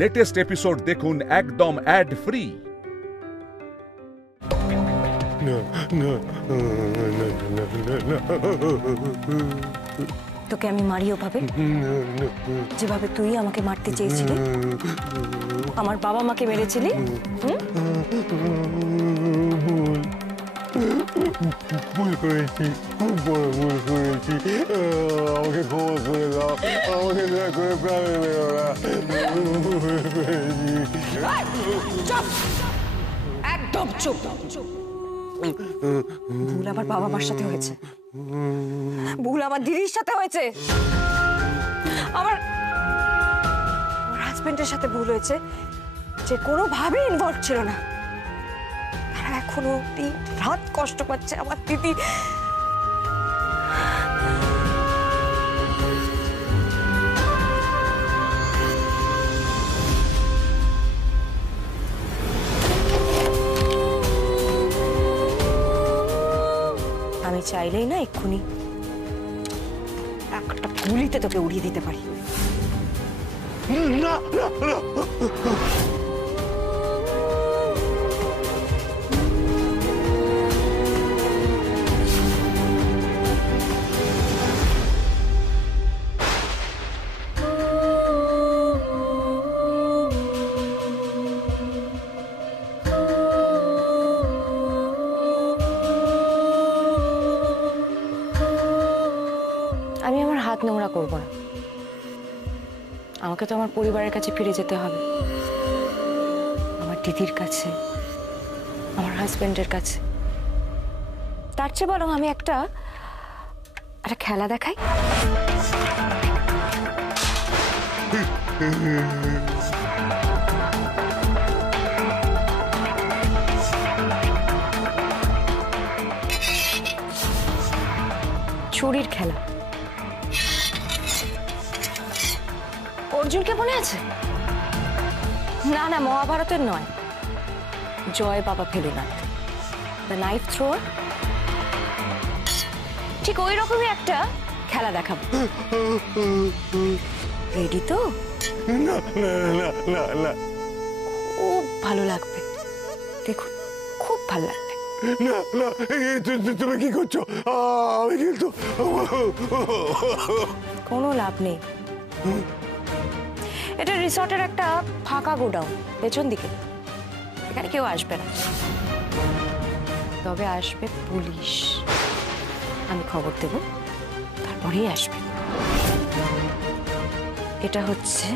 Latest episode দেখুন একদম add free. তোকে আমি মারিও ভাবে, যেভাবে তুই আমাকে মারতে চেয়েছিলি, আমার বাবা মাকে মেরেছিলি। ভুল করেছি, খুব বড় ভুল করেছি, আমাকে ক্ষমা করে দাও, আমাকে দয়া করে প্রাণে মেরো না। একদম চুপ। ভুল আমার বাবা মার সাথে হয়েছে, ভুল আমার দিদির সাথে হয়েছে, আমার হাজবেন্ডের সাথে ভুল হয়েছে, যে কোনোভাবে ইনভলভ ছিল না। তারা এখনো দিন রাত কষ্ট পাচ্ছে আমার দিদি। আমি চাইলেই না এক্ষুনি একটা গুলিতে তোকে উড়িয়ে দিতে পারি। না না না, আমি আমার হাত নোংরা করব না। আমাকে তো আমার পরিবারের কাছে ফিরে যেতে হবে, আমার দিদির কাছে, আমার হাজবেন্ডের কাছে। তার চেয়ে বরং আমি একটা খেলা দেখাই। ছুরির খেলা। অর্জুনকে মনে আছে? না না, মহাভারতের নয়, জয় বাবা ফেলুনাথ, দ্য নাইফ থ্রোয়ার। ঠিক ওই রকমই একটা খেলা দেখাবো। রেডি তো? না না না না না, খুব ভালো লাগবে, দেখুন খুব ভালো লাগবে। না না, তুমি কি করছো? আমি কিন্তু কোনো লাভ নেই। এটা রিসর্টের একটা ফাঁকা গোডাউন, পেছন দিকে। এখানে কেউ আসবে না, তবে আসবে পুলিশ। আমি খবর দেব, তারপরেই আসবে। এটা হচ্ছে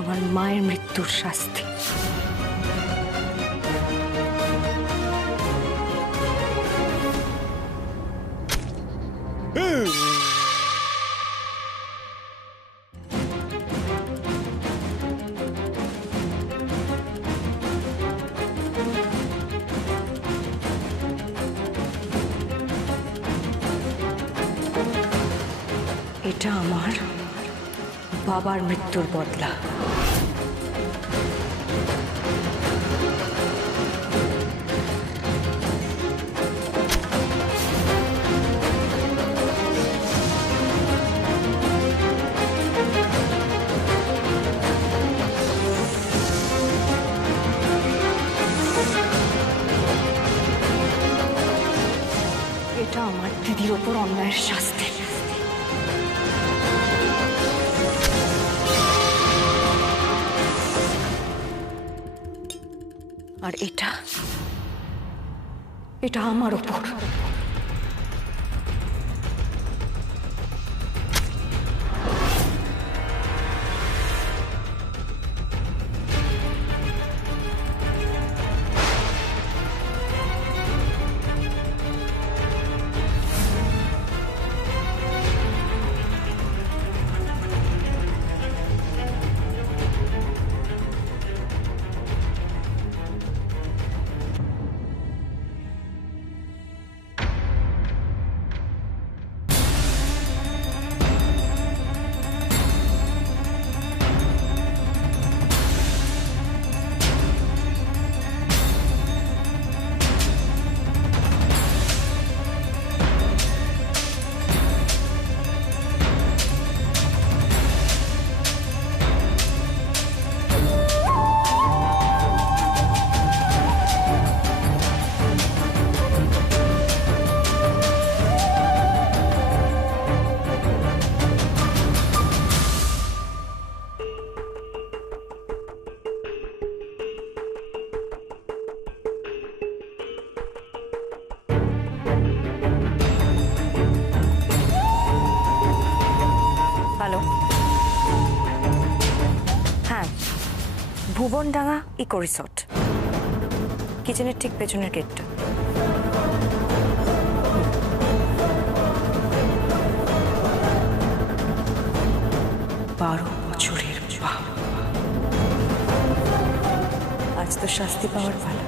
আমার মায়ের মৃত্যুর শাস্তি। এটা আমার বাবার মৃত্যুর বদলা। এটা আমার দিদির ওপর অন্যায়ের শাস্তি। আর এটা আমার ওপর। ভুবনডাঙ্গা ইকো রিসর্ট, কিচেনের ঠিক পেছনের গেটটা। বারো বছরের পাপ, আজ তো শাস্তি পাওয়ার পালা।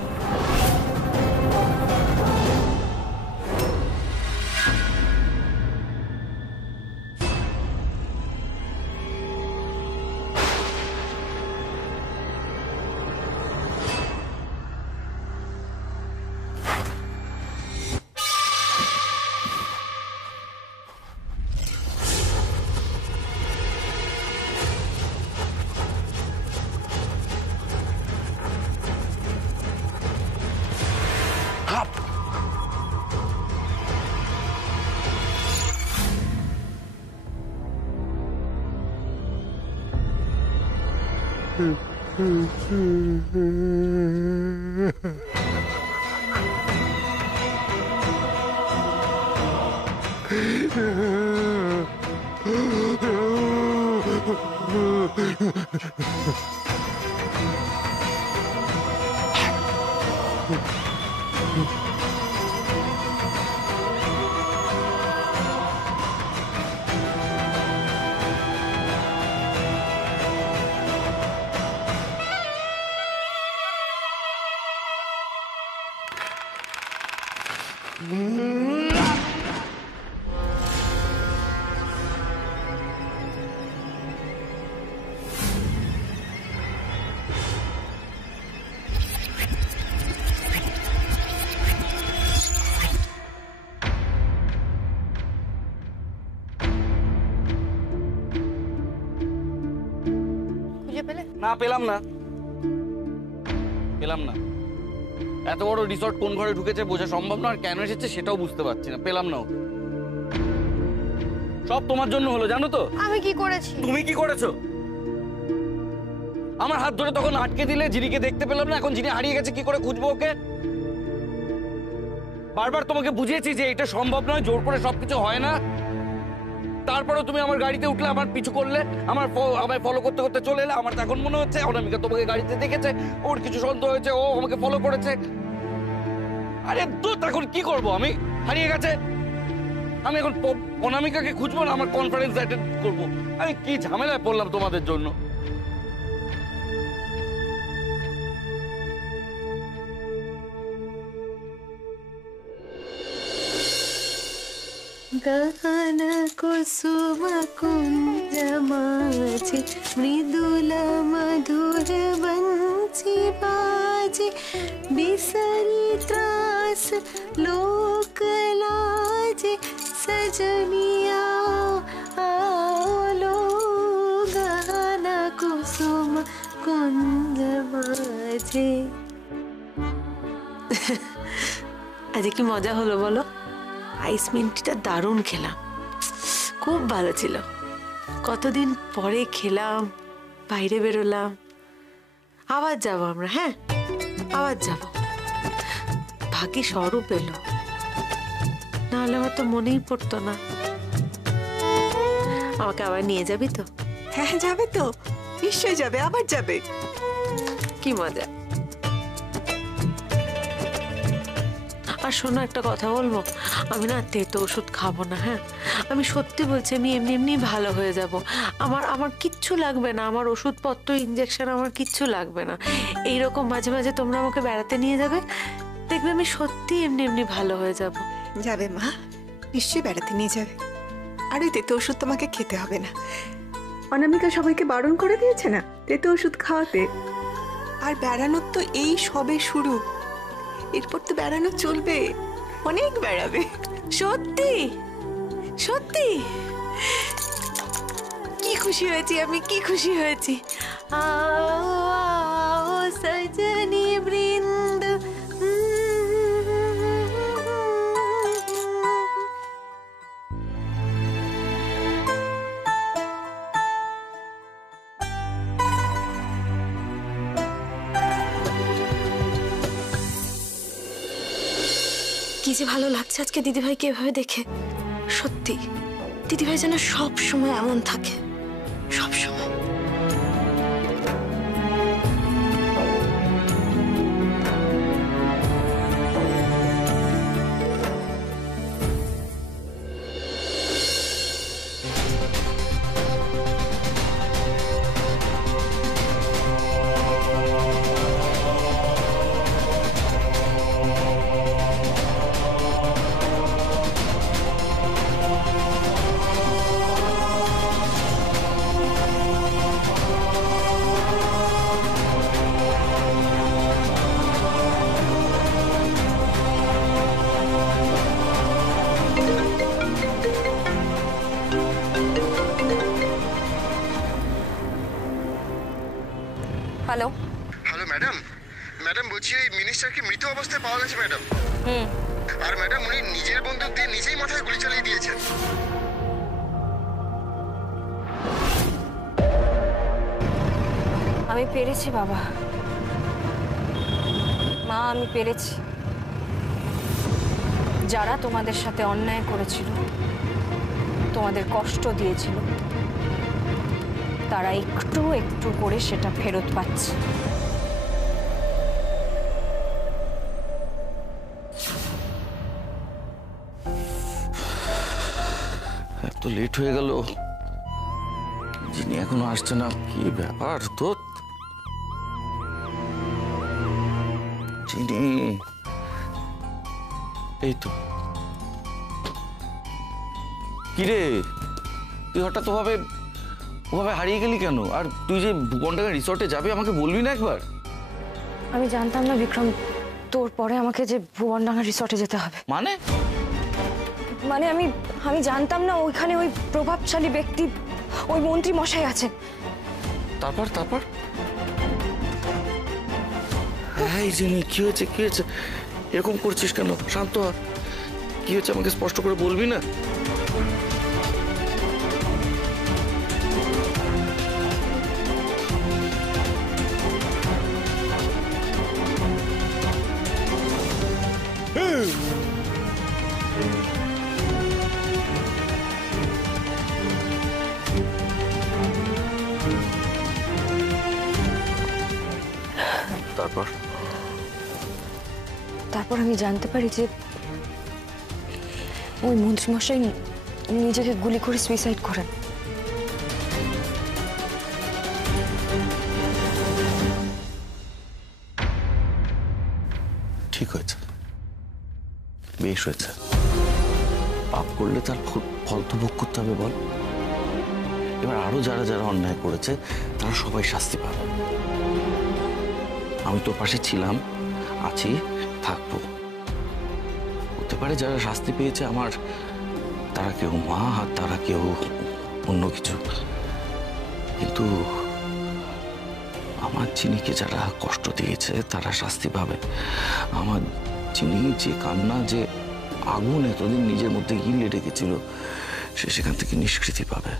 না পেলাম না, এত বড় রিসর্ট কোন ঘরে ঢুকেছে বোঝা সম্ভব না, আর কেন এসেছে সেটাও বুঝতে পারছি না। পেলাম না, সব তোমার জন্য হলো জানো তো। আমি কি করেছি? তুমি কি করেছো? আমার হাত ধরে তখন আটকে দিলে, জিনিকে দেখতে পেলাম না, এখন জিনি হারিয়ে গেছে, কি করে খুঁজবো ওকে? বারবার তোমাকে বুঝিয়েছি যে এটা সম্ভব নয়, জোর করে সবকিছু হয় না। তারপরেও তুমি আমার গাড়িতে উঠলে, আমার পিছু করলে, আমায় ফলো করতে করতে চলে এলে। আমার এখন মনে হচ্ছে অনামিকা তোমাকে গাড়িতে দেখেছে, ওর কিছু সন্দেহ হয়েছে, ও আমাকে ফলো করেছে। আরে তো এখন কি করব? আমি হারিয়ে গেছে, আমি এখন অনামিকাকে খুঁজবো না, আমার কনফারেন্স অ্যাটেন্ড করবো। আমি কি ঝামেলায় পড়লাম তোমাদের জন্য। গহন কুসুম কুঞ্জ মাঝে মৃদুল মধুর বंसी বাজে বিসরি ত্রাস লোক লাজে সজনিয়া আলো গহন কুসুম কুঞ্জ মাঝে। আজ কি মজা হলো বলো? আইস মিন্টিটা দারুণ খেলাম, খুব ভালো ছিল। কতদিন পরে খেলাম, বাইরে বেরোলাম। আবার যাবো আমরা, হ্যাঁ আবার যাব। ভাগ্যে স্বরূপ এলো, নাহলে আমার তো মনেই পড়তো না। আমাকে আবার নিয়ে যাবি তো? হ্যাঁ যাবে তো, নিশ্চয়ই যাবে, আবার যাবে। কি মজা। আর শোনো, একটা কথা বলবো, আমি না তেতো ওষুধ খাবো না। হ্যাঁ আমি সত্যি বলছি, আমি এমনি এমনি ভালো হয়ে যাব। আমার কিচ্ছু লাগবে না, আমার ওষুধপত্র ইঞ্জেকশন আমার কিচ্ছু লাগবে না। এইরকম মাঝে মাঝে তোমরা আমাকে বেড়াতে নিয়ে যাবে, দেখবে আমি সত্যি এমনি এমনি ভালো হয়ে যাব। যাবে মা, নিশ্চয়ই বেড়াতে নিয়ে যাবে। আর ওই তেতো ওষুধ তোমাকে খেতে হবে না, অনামিকা সবাইকে বারণ করে দিয়েছে না তেতো ওষুধ খাওয়াতে। আর বেড়ানোর তো এই সবে শুরু, এরপর তো বেড়ানো চলবে, অনেক বেড়াবে। সত্যি সত্যি কি খুশি হয়েছি আমি, কি খুশি হয়েছি। आओ आओ सजनी वृंद। কি যে ভালো লাগছে আজকে দিদিভাইকে এভাবে দেখে। সত্যি দিদিভাই যেন সব সময় এমন থাকে, সব সময়। হ্যালো। হ্যালো ম্যাডাম, ম্যাডাম বলছি এই মিনিস্টারকে মৃত অবস্থায় পাওয়া গেছে ম্যাডাম। আর ম্যাডাম উনি নিজের বন্দুক দিয়ে নিজেই মাথায় গুলি চালিয়ে দিয়েছেন। আমি পেরেছি বাবা, মা, আমি পেরেছি। যারা তোমাদের সাথে অন্যায় করেছিল, তোমাদের কষ্ট দিয়েছিল, তারা একটু একটু করে সেটা ফেরত পাচ্ছে। এত লেট হয়ে গেল, যিনি এখনো আসছে না, কি ব্যাপার তো? চিনি, এই তো। কিরে, তুই হঠাৎ ওভাবে হারিয়ে গেলি কেন? আর তুই যে ভুবনডাঙ্গা রিসর্টে যাবি, আমাকে বলবি না একবার? আমি জানতাম না বিক্রম, তোর পরে আমাকে যে ভুবনডাঙ্গা রিসর্টে যেতে হবে। মানে আমি জানতাম না ওইখানে ওই প্রভাবশালী ব্যক্তি, ওই মন্ত্রী মশাই আছেন। তারপর এই জিনি, কি হয়েছে? এরকম করছিস কেন? শান্ত হ। কি হয়েছে আমাকে স্পষ্ট করে বলবি না? তারপর আমি জানতে পারি যে ওই মন্ত্রীমশাই নিজেকে গুলি করে সুইসাইড করেন। ঠিক হয়েছে, বেশ হয়েছে। পাপ করলে তার ফল তো ভোগ করতে হবে, বল। এবার আরো যারা যারা অন্যায় করেছে তারা সবাই শাস্তি পাবে। আমি তোর পাশে ছিলাম, আছি, থাকবো। হতে পারে যারা শাস্তি পেয়েছে আমার, তারা কেউ মা আর তারা কেউ অন্য কিছু, কিন্তু আমার চিনিকে যারা কষ্ট দিয়েছে তারা শাস্তি পাবে। আমার চিনি যে কান্না, যে আগুন এতদিন নিজের মধ্যে গিলে রেখেছিল, সে সেখান থেকে নিষ্কৃতি পাবে।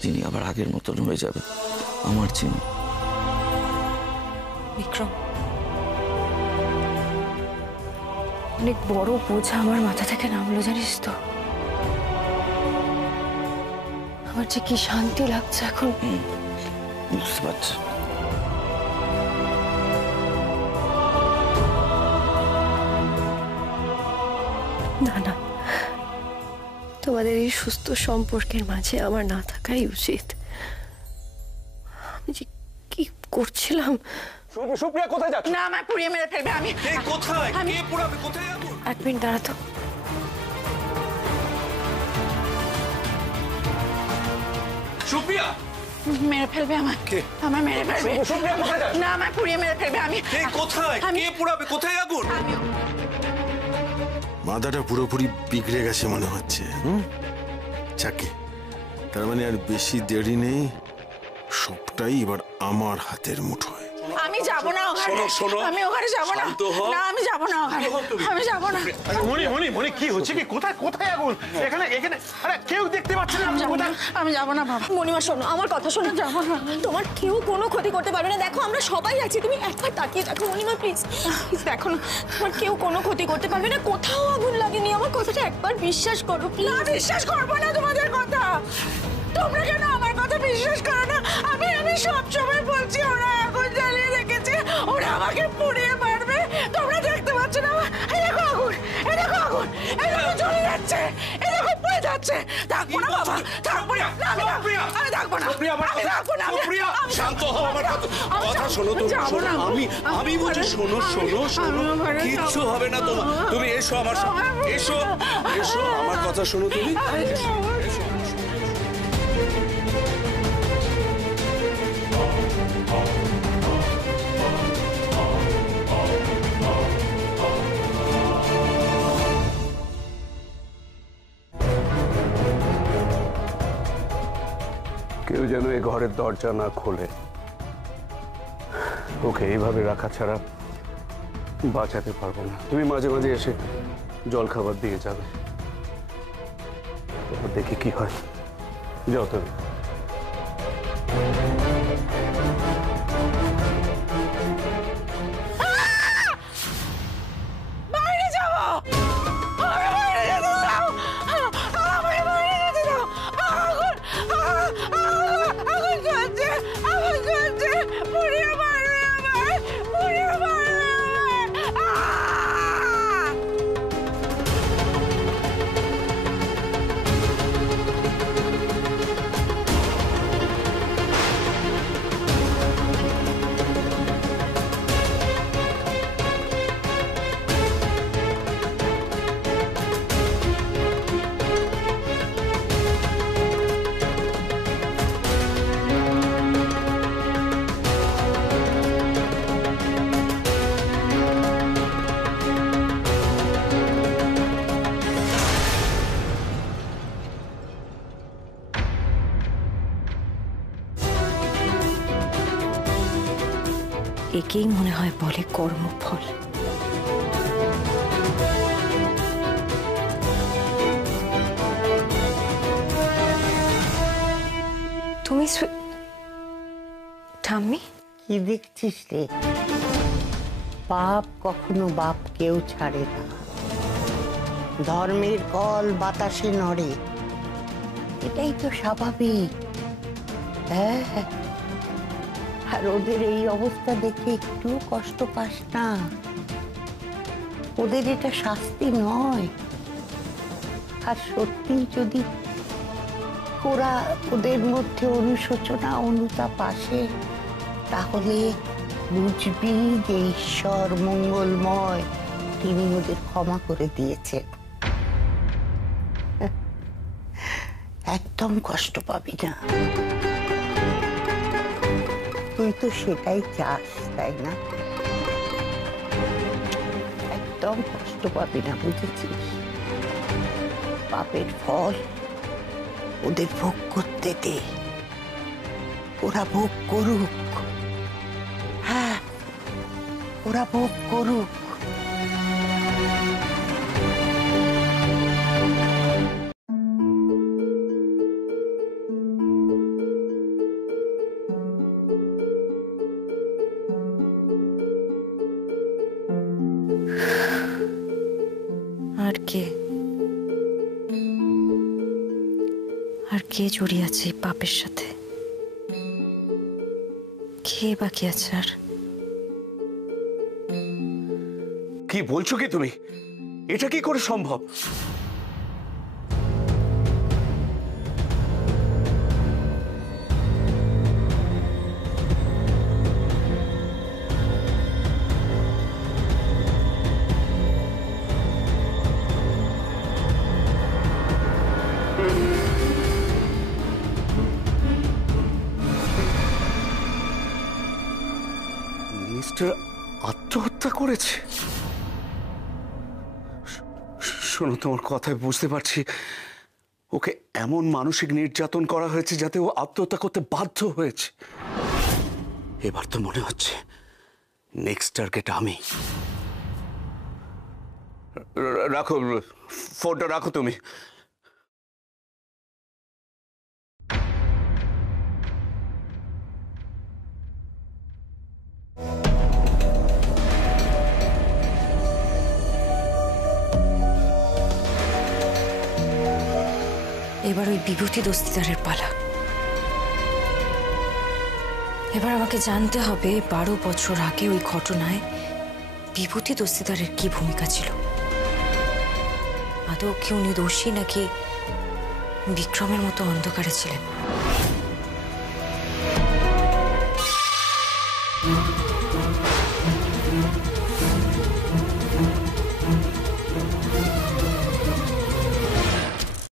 চিনি আবার আগের মতন হয়ে যাবে, আমার চিনি। বিক্রম, অনেক বড় বোঝা আমার মাথা থেকে নামলো, জানিস তো? আমার যে কি শান্তি লাগছে এখন। বুঝতে পারছি। না, তোমাদের এই সুস্থ সম্পর্কের মাঝে আমার না থাকাই উচিত। আমি যে কি করছিলাম। সুপ্রিয়া কোথায় যাচ্ছ? না, আমায় পুড়িয়ে মেরে ফেলবে। আমি কোথায়? কে পোড়াবে? কোথায় যাবো? এক মিনিট দাঁড়াতো। সুপ্রিয়া মেরে ফেলবে আমাকে, আমায় মেরে ফেলবে। সুপ্রিয়া কোথায় যাচ্ছ? না, আমায় পুড়িয়ে মেরে ফেলবে। আমি কোথায়? কে পোড়াবে? কোথায় আগুন? মাথাটা পুরোপুরি বিগড়ে গেছে মনে হচ্ছে। চাকে, তার মানে আর বেশি দেরি নেই, সবটাই এবার আমার হাতের মুঠোয়। আমি যাব না ওখানে, আমি ওখানে যাব না। না, আমি যাব না ওখানে, আমি যাব না। মনি কি হচ্ছে? কি কোথায় আগুন? এখানে আরে কেউ দেখতে পাচ্ছে না। আমি যাব না বাবা। মণিমা শোনো, আমার কথা শোনো। যাবো না। তোমার কেউ কোনো ক্ষতি করতে পারবে না। দেখো আমরা সবাই আছি, তুমি একবার তাকিয়ে দেখো মণিমা, প্লিজ দেখো না। তোমার কেউ কোনো ক্ষতি করতে পারবে না, কোথাও আগুন লাগেনি। আমার কথাটা একবার বিশ্বাস করো প্লিজ। না, বিশ্বাস করবো না তোমাদের কথা। তোমরা কেন আমার কথা বিশ্বাস করো না? আমি সব সময় বলছি ওরা আগুন জ্বালিয়ে রেখেছে, ওরা আমাকে পুড়িয়ে মারবে। তোমরা দেখতে পাচ্ছ না? এই দেখো আগুন, এই দেখো আগুন, এই দেখো জ্বলে যাচ্ছে, এই দেখো পুড়ে যাচ্ছে। থাকবো না বাবা, থাকবো না। আমি থাকবো না, আমি থাকবো না। শান্ত হও, আমার কথা শোনো। আমি বলছি শোনো। কিচ্ছু হবে না তোমার। তুমি এসো আমার সাথে, এসো আমার কথা শোনো। তুমি কেউ যেন এ ঘরের দরজা না খোলে। ওকে এইভাবে রাখা ছাড়া বাঁচাতে পারবো না। তুমি মাঝে মাঝে এসে জল খাবার দিয়ে যাবে, তারপর দেখি কি হয়। যাও তুমি। বাইরে যাবো, আমাকে বাইরে যেতে দাও, আমাকে বাইরে যেতে দাও। আগুন জ্বলছে, আগুন জ্বলছে, পুড়িয়ে মারবে আমায়, পুড়িয়ে মারবে আমায়। একেই মনে হয় বলে কর্মফল। তুমি ঠাম্মি কি দেখছিস রে? পাপ কখনো বাপ কেউ ছাড়ে না। ধর্মের কল বাতাসে নড়ে, এটাই তো স্বাভাবিক। হ্যাঁ, আর ওদের এই অবস্থা দেখে একটু কষ্ট পাস না? ওদের এটা শাস্তি নয়। আর সত্যি যদি ওরা ওদের মধ্যে অনুশোচনা অনুতাপ আসে, তাহলে বুঝবি যে ঈশ্বর মঙ্গলময়, তিনি ওদের ক্ষমা করে দিয়েছেন। একদম কষ্ট পাবি না। তুই তো সেটাই চাস, তাই না? একদম কষ্ট পাবি না, বুঝেছিস? পাপের ফল ওদের ভোগ করতে দে, ওরা ভোগ করুক। হ্যাঁ, ওরা ভোগ করুক। আর কে জড়িয়ে আছে এই পাপের সাথে? কে বাকি আছে আর? কি বলছো কি তুমি? এটা কি করে সম্ভব? মিনিস্টার আত্মহত্যা করেছে? শোনো, তোমার কথায় বুঝতে পারছি ওকে এমন মানসিক নির্যাতন করা হয়েছে যাতে ও আত্মহত্যা করতে বাধ্য হয়েছে। এবার তো মনে হচ্ছে নেক্সট টার্গেট আমি। রাখো ফোনটা, রাখো তুমি। এবার ওই বিভূতি দস্তিদারের পালা। এবার আমাকে জানতে হবে 12 বছর আগে ওই ঘটনায় বিভূতি দস্তিদারের কি ভূমিকা ছিল। আদৌ কি উনি দোষী নাকি বিক্রমের মতো অন্ধকারে ছিলেন?